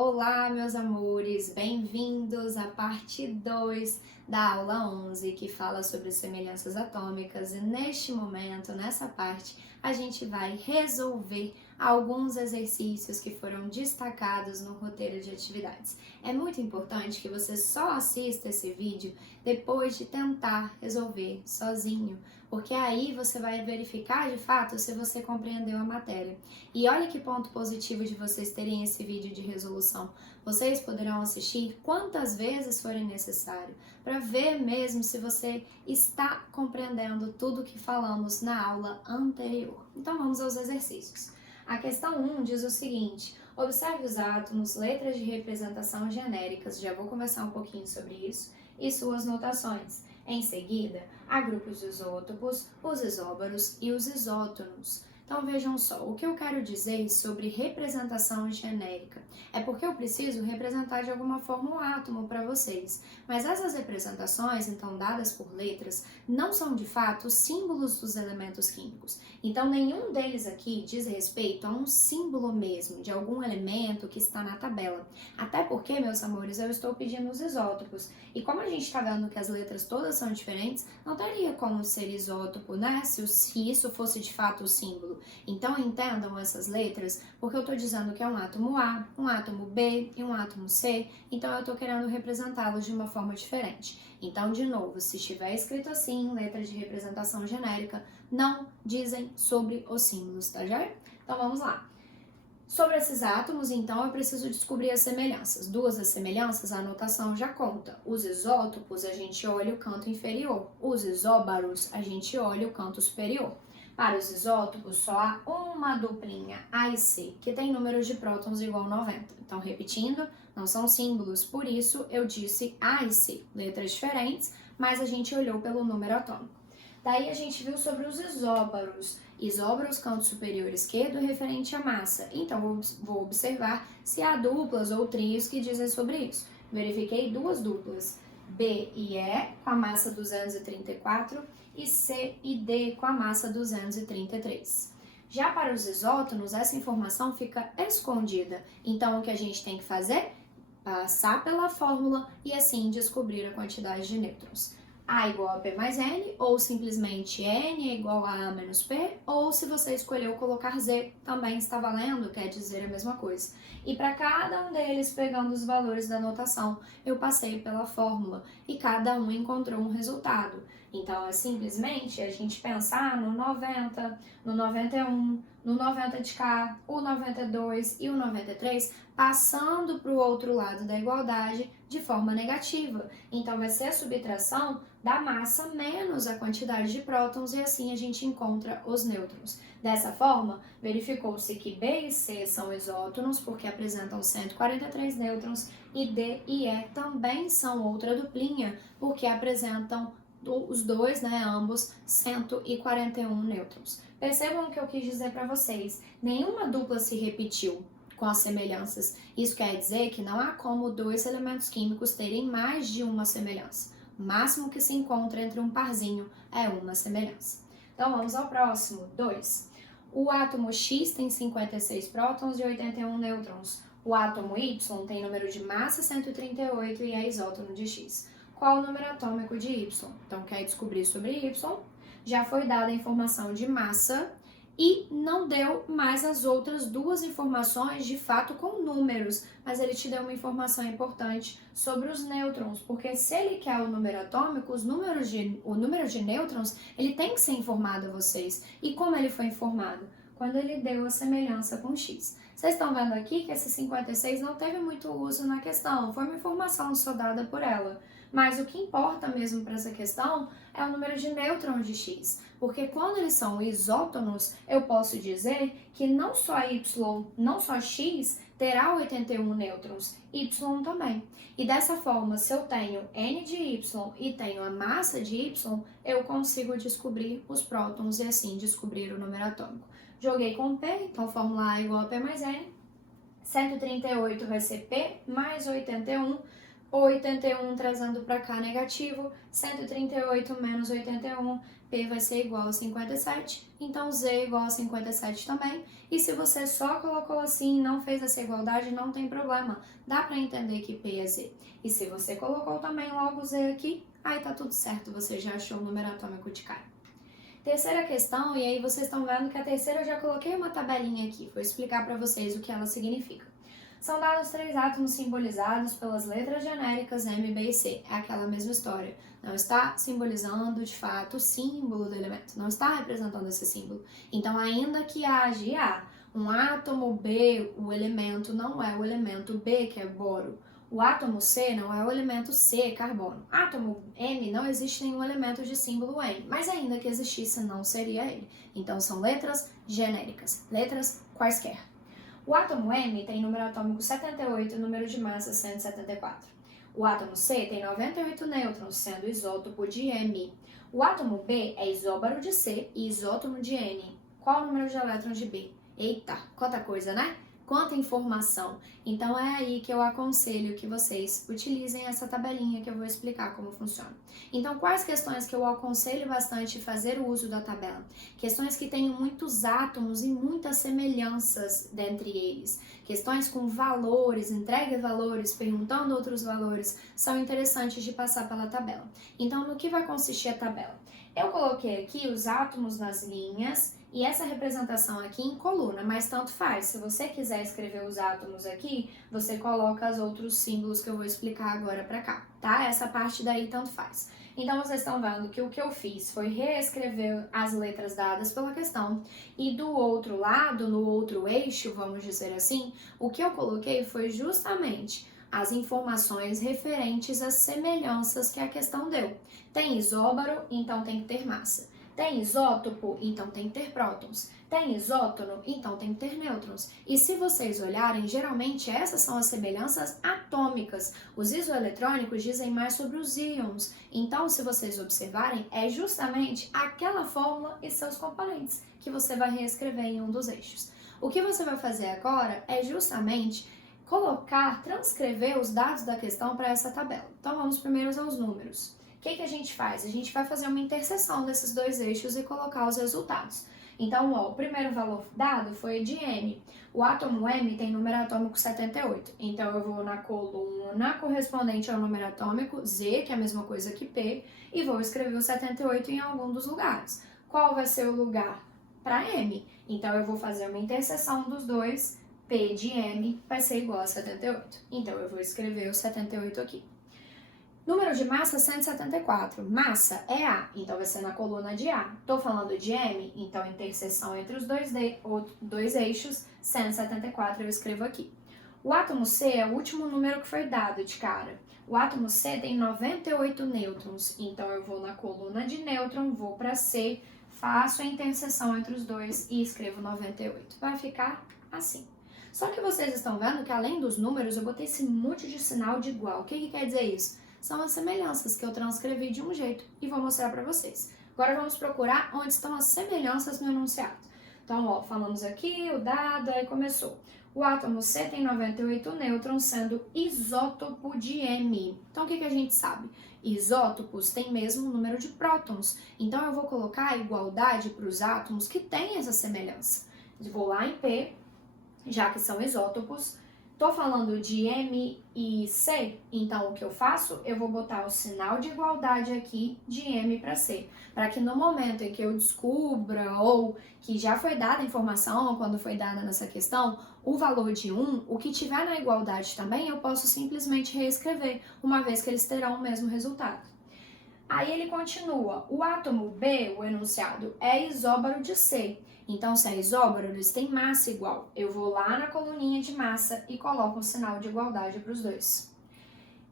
Olá, meus amores, bem-vindos à parte 2 da aula 11, que fala sobre semelhanças atômicas, e neste momento, nessa parte, a gente vai resolver alguns exercícios que foram destacados no roteiro de atividades. É muito importante que você só assista esse vídeo depois de tentar resolver sozinho, porque aí você vai verificar de fato se você compreendeu a matéria. E olha que ponto positivo de vocês terem esse vídeo de resolução. Vocês poderão assistir quantas vezes forem necessário, para ver mesmo se você está compreendendo tudo que falamos na aula anterior. Então vamos aos exercícios. A questão 1 diz o seguinte: observe os átomos, letras de representação genéricas, já vou conversar um pouquinho sobre isso, e suas notações. Em seguida, agrupe os isótopos, os isóbaros e os isótonos. Então vejam só, o que eu quero dizer sobre representação genérica é porque eu preciso representar de alguma forma um átomo para vocês, mas essas representações, então dadas por letras, não são de fato símbolos dos elementos químicos. Então nenhum deles aqui diz respeito a um símbolo mesmo, de algum elemento que está na tabela. Até porque, meus amores, eu estou pedindo os isótopos, e como a gente está vendo que as letras todas são diferentes, não teria como ser isótopo, né, se isso fosse de fato o símbolo. Então entendam essas letras, porque eu estou dizendo que é um átomo A, um átomo B e um átomo C, então eu estou querendo representá-los de uma forma diferente. Então, de novo, se estiver escrito assim, letra de representação genérica, não dizem sobre os símbolos, tá já? Então vamos lá. Sobre esses átomos, então, eu preciso descobrir as semelhanças. Duas das semelhanças, a anotação já conta. Os isótopos, a gente olha o canto inferior. Os isóbaros, a gente olha o canto superior. Para os isótopos, só há uma duplinha, A e C, que tem números de prótons igual a 90. Então, repetindo, não são símbolos, por isso eu disse A e C. Letras diferentes, mas a gente olhou pelo número atômico. Daí a gente viu sobre os isóbaros. Isóbaros, canto superior esquerdo, referente à massa. Então, vou observar se há duplas ou trios que dizem sobre isso. Verifiquei duas duplas, B e E, com a massa 234, e C e D, com a massa 233. Já para os isótonos, essa informação fica escondida. Então, o que a gente tem que fazer? Passar pela fórmula e assim descobrir a quantidade de nêutrons. A igual a P mais N, ou simplesmente N é igual a A menos P, ou se você escolheu colocar Z, também está valendo, quer dizer a mesma coisa. E para cada um deles, pegando os valores da notação, eu passei pela fórmula e cada um encontrou um resultado. Então, é simplesmente a gente pensar no 90, no 91, no 90 de cá, o 92 e o 93, passando para o outro lado da igualdade de forma negativa. Então, vai ser a subtração da massa menos a quantidade de prótons e assim a gente encontra os nêutrons. Dessa forma, verificou-se que B e C são isótonos porque apresentam 143 nêutrons e D e E também são outra duplinha porque apresentam os dois, né, ambos, 141 nêutrons. Percebam o que eu quis dizer para vocês, nenhuma dupla se repetiu com as semelhanças. Isso quer dizer que não há como dois elementos químicos terem mais de uma semelhança. O máximo que se encontra entre um parzinho é uma semelhança. Então vamos ao próximo, 2. O átomo X tem 56 prótons e 81 nêutrons. O átomo Y tem número de massa 138 e é isótono de X. Qual o número atômico de Y? Então quer descobrir sobre Y? Já foi dada a informação de massa e não deu mais as outras duas informações de fato com números, mas ele te deu uma informação importante sobre os nêutrons, porque se ele quer o número atômico, o número de nêutrons, ele tem que ser informado a vocês. E como ele foi informado? Quando ele deu a semelhança com X. Vocês estão vendo aqui que esse 56 não teve muito uso na questão, foi uma informação só dada por ela. Mas o que importa mesmo para essa questão é o número de nêutrons de X, porque quando eles são isótonos, eu posso dizer que não só X terá 81 nêutrons, Y também. E dessa forma, se eu tenho N de Y e tenho a massa de Y, eu consigo descobrir os prótons e assim descobrir o número atômico. Joguei com P, então fórmula A igual a P mais N, 138 vai ser P mais 81, 81 trazendo para cá negativo, 138 menos 81 P vai ser igual a 57, então Z é igual a 57 também. E se você só colocou assim e não fez essa igualdade, não tem problema. Dá para entender que P é Z. E se você colocou também logo Z aqui, aí tá tudo certo, você já achou o número atômico de cara. Terceira questão, e aí vocês estão vendo que a terceira eu já coloquei uma tabelinha aqui, vou explicar para vocês o que ela significa. São dados 3 átomos simbolizados pelas letras genéricas M, B e C. É aquela mesma história. Não está simbolizando, de fato, o símbolo do elemento. Não está representando esse símbolo. Então, ainda que haja um átomo B, o elemento não é o elemento B, que é boro. O átomo C não é o elemento C, carbono. Átomo M não existe nenhum elemento de símbolo M, mas ainda que existisse, não seria ele. Então, são letras genéricas, letras quaisquer. O átomo M tem número atômico 78 e número de massa 174. O átomo C tem 98 nêutrons, sendo isótopo de M. O átomo B é isóbaro de C e isótono de N. Qual o número de elétrons de B? Eita, quanta coisa, né? Quanta informação! Então é aí que eu aconselho que vocês utilizem essa tabelinha que eu vou explicar como funciona. Então, quais questões que eu aconselho bastante fazer o uso da tabela? Questões que tenham muitos átomos e muitas semelhanças dentre eles. Questões com valores, entregue valores, perguntando outros valores, são interessantes de passar pela tabela. Então, no que vai consistir a tabela? Eu coloquei aqui os átomos nas linhas e essa representação aqui em coluna, mas tanto faz. Se você quiser escrever os átomos aqui, você coloca os outros símbolos que eu vou explicar agora pra cá, tá? Essa parte daí tanto faz. Então, vocês estão vendo que o que eu fiz foi reescrever as letras dadas pela questão e do outro lado, no outro eixo, vamos dizer assim, o que eu coloquei foi justamente as informações referentes às semelhanças que a questão deu. Tem isóbaro, então tem que ter massa. Tem isótopo, então tem que ter prótons. Tem isótono, então tem que ter nêutrons. E se vocês olharem, geralmente essas são as semelhanças atômicas. Os isoeletrônicos dizem mais sobre os íons. Então, se vocês observarem, é justamente aquela fórmula e seus componentes que você vai reescrever em um dos eixos. O que você vai fazer agora é justamente transcrever os dados da questão para essa tabela. Então, vamos primeiro aos números. O que a gente faz? A gente vai fazer uma interseção desses dois eixos e colocar os resultados. Então, o primeiro valor dado foi de M. O átomo M tem número atômico 78. Então, eu vou na coluna correspondente ao número atômico Z, que é a mesma coisa que P, e vou escrever o 78 em algum dos lugares. Qual vai ser o lugar para M? Então, eu vou fazer uma interseção dos dois. P de M vai ser igual a 78. Então, eu vou escrever o 78 aqui. Número de massa, 174. Massa é A, então vai ser na coluna de A. Estou falando de M, então interseção entre os dois eixos, 174 eu escrevo aqui. O átomo C é o último número que foi dado de cara. O átomo C tem 98 nêutrons, então eu vou na coluna de nêutron, vou para C, faço a interseção entre os dois e escrevo 98. Vai ficar assim. Só que vocês estão vendo que além dos números eu botei esse monte de sinal de igual. O que quer dizer isso? São as semelhanças que eu transcrevi de um jeito e vou mostrar para vocês. Agora vamos procurar onde estão as semelhanças no enunciado. Então, falamos aqui o dado, aí começou. O átomo C tem 98 nêutrons, sendo isótopo de M. Então, o que a gente sabe? Isótopos têm mesmo número de prótons. Então, eu vou colocar a igualdade para os átomos que têm essa semelhança. Vou lá em P, já que são isótopos. Estou falando de M e C, então o que eu faço? Eu vou botar o sinal de igualdade aqui de M para C, para que no momento em que eu descubra ou que já foi dada a informação, quando foi dada nessa questão, o valor de 1, o que tiver na igualdade também, eu posso simplesmente reescrever, uma vez que eles terão o mesmo resultado. Aí ele continua, o átomo B, o enunciado, é isóbaro de C. Então, se é isóbaro, eles têm massa igual. Eu vou lá na coluninha de massa e coloco um sinal de igualdade para os dois.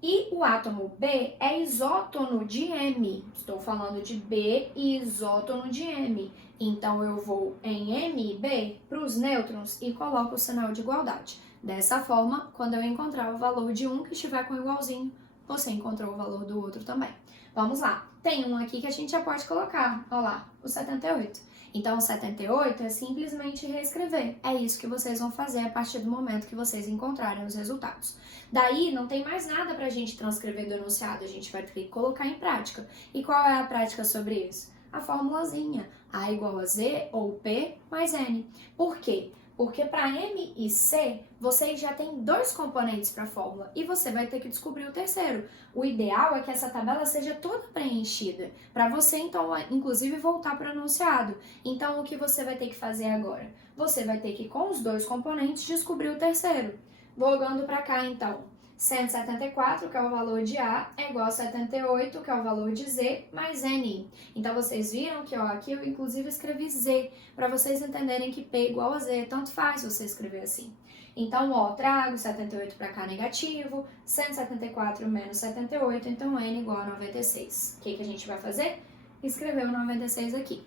E o átomo B é isótono de M. Estou falando de B e isótono de M. Então, eu vou em M e B para os nêutrons e coloco o sinal de igualdade. Dessa forma, quando eu encontrar o valor de um que estiver com igualzinho, você encontrou o valor do outro também. Vamos lá. Tem um aqui que a gente já pode colocar. Olha lá, o 78. Então, o 78 é simplesmente reescrever. É isso que vocês vão fazer a partir do momento que vocês encontrarem os resultados. Daí, não tem mais nada para a gente transcrever do enunciado. A gente vai ter que colocar em prática. E qual é a prática sobre isso? a formulazinha, A igual a Z ou P mais N. Por quê? Porque para M e C, vocês já têm 2 componentes para a fórmula e você vai ter que descobrir o terceiro. O ideal é que essa tabela seja toda preenchida, para você, então, inclusive, voltar para o enunciado. Então, o que você vai ter que fazer agora? Você vai ter que, com os 2 componentes, descobrir o terceiro. Jogando para cá, então, 174, que é o valor de A, é igual a 78, que é o valor de Z, mais N. Então, vocês viram que, ó, aqui eu inclusive escrevi Z, para vocês entenderem que P igual a Z, tanto faz você escrever assim. Então, ó, trago 78 para cá negativo, 174 menos 78, então N igual a 96. O que a gente vai fazer? Escrever o 96 aqui.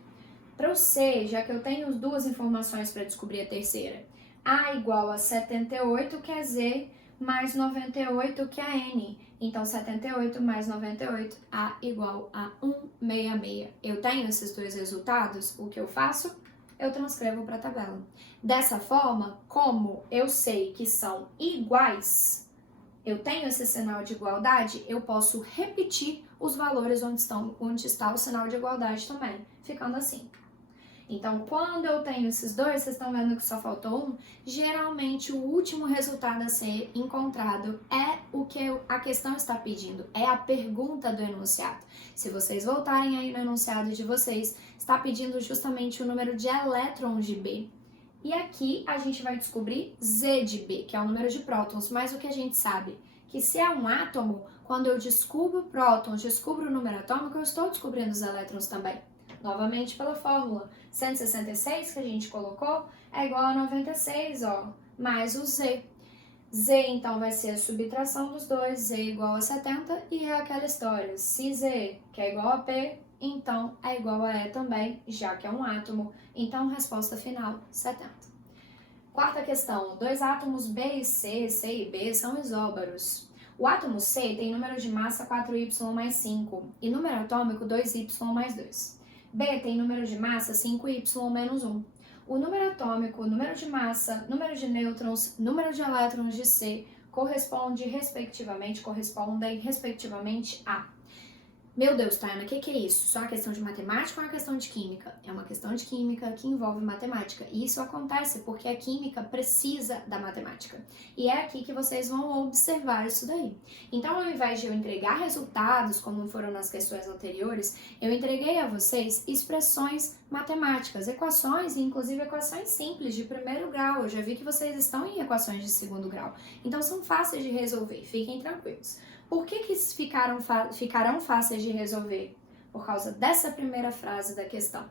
Para o C, já que eu tenho 2 informações para descobrir a terceira, A igual a 78, que é Z, mais 98, que é N. Então, 78 mais 98, A igual a 166. Eu tenho esses 2 resultados, o que eu faço? Eu transcrevo para a tabela. Dessa forma, como eu sei que são iguais, eu tenho esse sinal de igualdade, eu posso repetir os valores onde está o sinal de igualdade também, ficando assim. Então, quando eu tenho esses 2, vocês estão vendo que só faltou um, geralmente o último resultado a ser encontrado é o que a questão está pedindo, é a pergunta do enunciado. Se vocês voltarem aí no enunciado de vocês, está pedindo justamente o número de elétrons de B. E aqui a gente vai descobrir Z de B, que é o número de prótons, mas o que a gente sabe? Que se é um átomo, quando eu descubro prótons, descubro o número atômico, eu estou descobrindo os elétrons também. Novamente pela fórmula, 166 que a gente colocou é igual a 96, ó, mais o Z. Z, então, vai ser a subtração dos 2, Z igual a 70, e é aquela história, se Z, que é igual a P, então é igual a E também, já que é um átomo. Então, resposta final, 70. Quarta questão, 2 átomos B e C, C e B, são isóbaros. O átomo C tem número de massa 4Y mais 5 e número atômico 2Y mais 2. B tem número de massa 5Y menos 1. O número atômico, número de massa, número de nêutrons, número de elétrons de C correspondem respectivamente a... Meu Deus, Tayana, o que é isso? Só uma questão de matemática ou uma questão de química? É uma questão de química que envolve matemática. E isso acontece porque a química precisa da matemática. E é aqui que vocês vão observar isso daí. Então, ao invés de eu entregar resultados, como foram nas questões anteriores, eu entreguei a vocês expressões matemáticas, equações, e inclusive equações simples de primeiro grau. Eu já vi que vocês estão em equações de segundo grau. Então, são fáceis de resolver, fiquem tranquilos. Por que ficarão fáceis de resolver? Por causa dessa primeira frase da questão.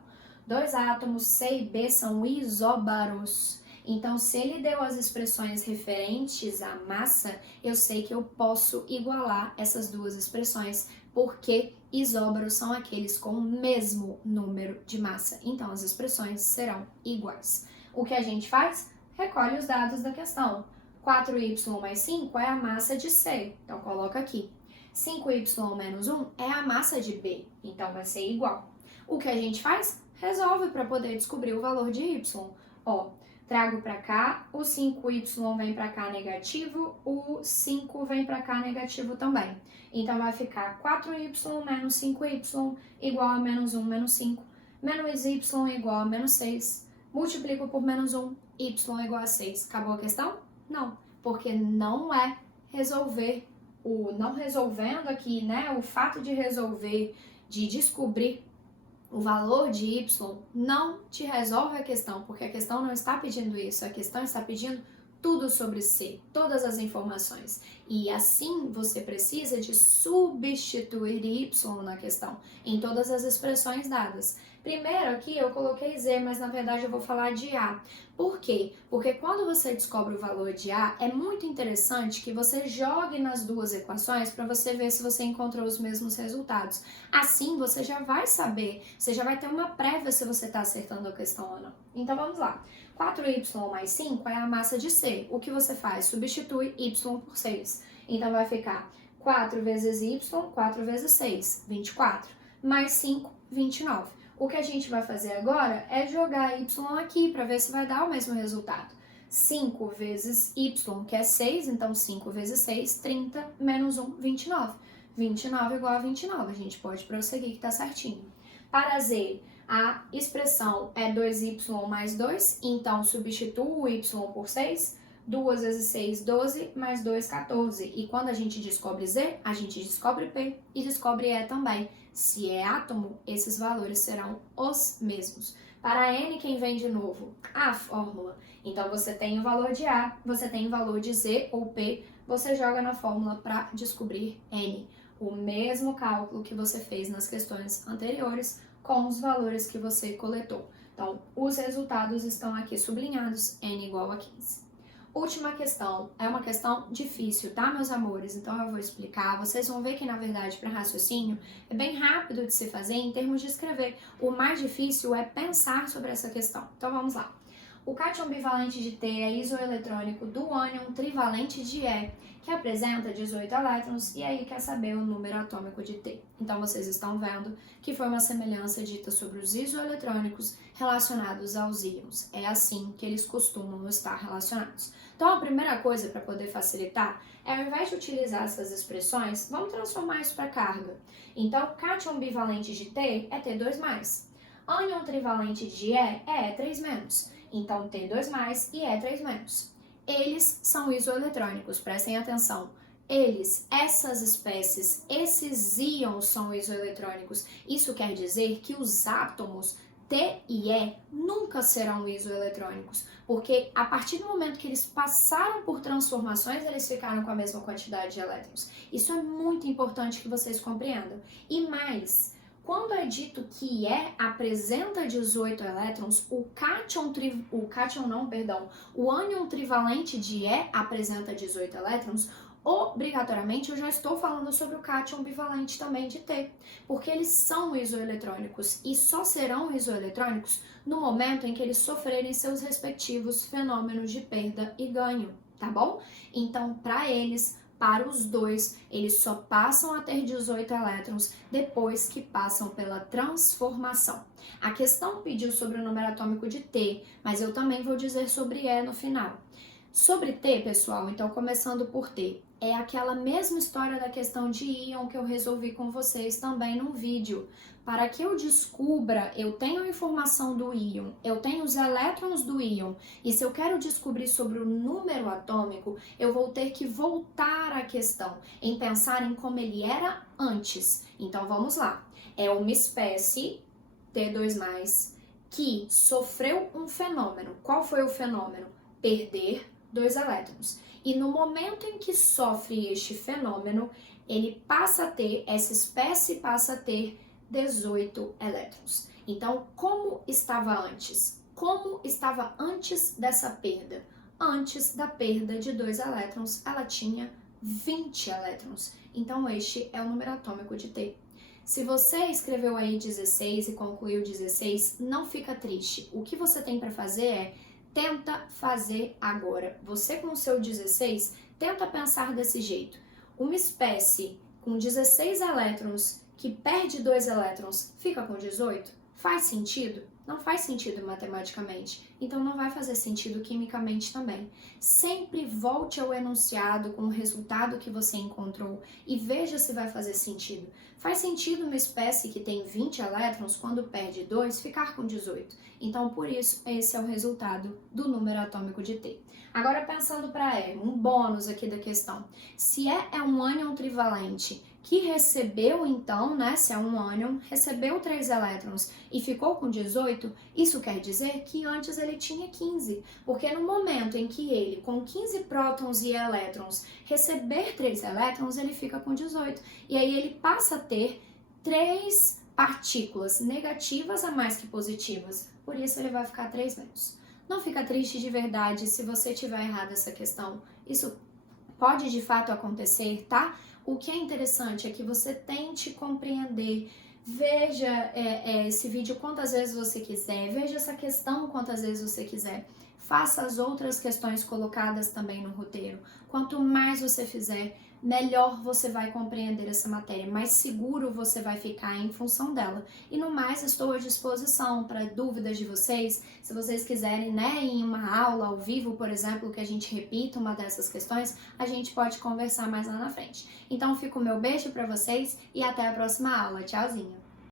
2 átomos C e B são isóbaros. Então, se ele deu as expressões referentes à massa, eu sei que eu posso igualar essas 2 expressões, porque isóbaros são aqueles com o mesmo número de massa. Então, as expressões serão iguais. O que a gente faz? Recolhe os dados da questão. 4y mais 5 é a massa de C, então coloca aqui. 5y menos 1 é a massa de B, então vai ser igual. O que a gente faz? Resolve para poder descobrir o valor de y. Ó, trago para cá, o 5y vem para cá negativo, o 5 vem para cá negativo também. Então vai ficar 4y menos 5y igual a menos 1 menos 5, menos y igual a menos 6, multiplico por menos 1, y igual a 6. Acabou a questão? Não, porque não é resolver, não resolvendo aqui, né, o fato de resolver, de descobrir o valor de y, não te resolve a questão, porque a questão não está pedindo isso, a questão está pedindo tudo sobre C, todas as informações. E assim você precisa de substituir y na questão, em todas as expressões dadas. Primeiro aqui eu coloquei Z, mas na verdade eu vou falar de A. Por quê? Porque quando você descobre o valor de A, é muito interessante que você jogue nas 2 equações para você ver se você encontrou os mesmos resultados. Assim você já vai saber, você já vai ter uma prévia se você está acertando a questão ou não. Então vamos lá. 4y mais 5 é a massa de C. O que você faz? Substitui y por 6. Então vai ficar 4 vezes y, 4 vezes 6, 24. Mais 5, 29. O que a gente vai fazer agora é jogar y aqui para ver se vai dar o mesmo resultado. 5 vezes y, que é 6, então 5 vezes 6, 30, menos 1, 29. 29 igual a 29, a gente pode prosseguir que tá certinho. Para z, a expressão é 2y mais 2, então substituo o y por 6. 2 vezes 6, 12, mais 2, 14. E quando a gente descobre Z, a gente descobre P e descobre E também. Se é átomo, esses valores serão os mesmos. Para N, quem vem de novo? A fórmula. Então, você tem o valor de A, você tem o valor de Z ou P, você joga na fórmula para descobrir N. O mesmo cálculo que você fez nas questões anteriores com os valores que você coletou. Então, os resultados estão aqui sublinhados, N igual a 15. Última questão, é uma questão difícil, tá, meus amores? Então eu vou explicar, vocês vão ver que, na verdade, para raciocínio, é bem rápido de se fazer em termos de escrever. O mais difícil é pensar sobre essa questão. Então vamos lá. O cátion bivalente de T é isoeletrônico do ânion trivalente de E, que apresenta 18 elétrons, e aí quer saber o número atômico de T. Então vocês estão vendo que foi uma semelhança dita sobre os isoeletrônicos relacionados aos íons. É assim que eles costumam estar relacionados. Então a primeira coisa para poder facilitar é, ao invés de utilizar essas expressões, vamos transformar isso para carga. Então, cátion bivalente de T é T2+. Ânion trivalente de E é E3-. Então, T2+, e E3-. Eles são isoeletrônicos, prestem atenção. Essas espécies, esses íons são isoeletrônicos. Isso quer dizer que os átomos T e E nunca serão isoeletrônicos, porque a partir do momento que eles passaram por transformações, eles ficaram com a mesma quantidade de elétrons. Isso é muito importante que vocês compreendam. E mais, quando é dito que E apresenta 18 elétrons, o ânion trivalente de E apresenta 18 elétrons, obrigatoriamente eu já estou falando sobre o cátion bivalente também de T, porque eles são isoeletrônicos e só serão isoeletrônicos no momento em que eles sofrerem seus respectivos fenômenos de perda e ganho, tá bom? Então, para os dois, eles só passam a ter 18 elétrons depois que passam pela transformação. A questão pediu sobre o número atômico de T, mas eu também vou dizer sobre E no final. Sobre T, pessoal, então começando por T, é aquela mesma história da questão de íon que eu resolvi com vocês também num vídeo. Para que eu descubra, eu tenho a informação do íon, eu tenho os elétrons do íon, e se eu quero descobrir sobre o número atômico, eu vou ter que voltar à questão, em pensar em como ele era antes. Então vamos lá, é uma espécie, T2+, que sofreu um fenômeno. Qual foi o fenômeno? Perder 2 elétrons. E no momento em que sofre este fenômeno, essa espécie passa a ter 18 elétrons. Então, como estava antes? Como estava antes dessa perda? Antes da perda de 2 elétrons, ela tinha 20 elétrons. Então, este é o número atômico de T. Se você escreveu aí 16 e concluiu 16, não fica triste. O que você tem para fazer é tenta fazer agora. Você com o seu 16, tenta pensar desse jeito. Uma espécie com 16 elétrons que perde 2 elétrons fica com 18? Faz sentido? Não faz sentido matematicamente, então não vai fazer sentido quimicamente também. Sempre volte ao enunciado com o resultado que você encontrou e veja se vai fazer sentido. Faz sentido uma espécie que tem 20 elétrons, quando perde 2, ficar com 18. Então, por isso, esse é o resultado do número atômico de T. Agora, pensando para E, um bônus aqui da questão. Se E é um ânion trivalente que recebeu, então, se é um ânion, recebeu 3 elétrons e ficou com 18, isso quer dizer que antes ele tinha 15, porque no momento em que ele, com 15 prótons e elétrons, receber 3 elétrons, ele fica com 18, e aí ele passa a ter 3 partículas negativas a mais que positivas, por isso ele vai ficar 3 menos. Não fica triste de verdade se você tiver errado essa questão, isso pode de fato acontecer, tá? O que é interessante é que você tente compreender, veja esse vídeo quantas vezes você quiser, veja essa questão quantas vezes você quiser, faça as outras questões colocadas também no roteiro. Quanto mais você fizer, melhor você vai compreender essa matéria, mais seguro você vai ficar em função dela. E no mais, estou à disposição para dúvidas de vocês, se vocês quiserem, em uma aula ao vivo, por exemplo, que a gente repita uma dessas questões, a gente pode conversar mais lá na frente. Então, fica o meu beijo para vocês e até a próxima aula. Tchauzinho!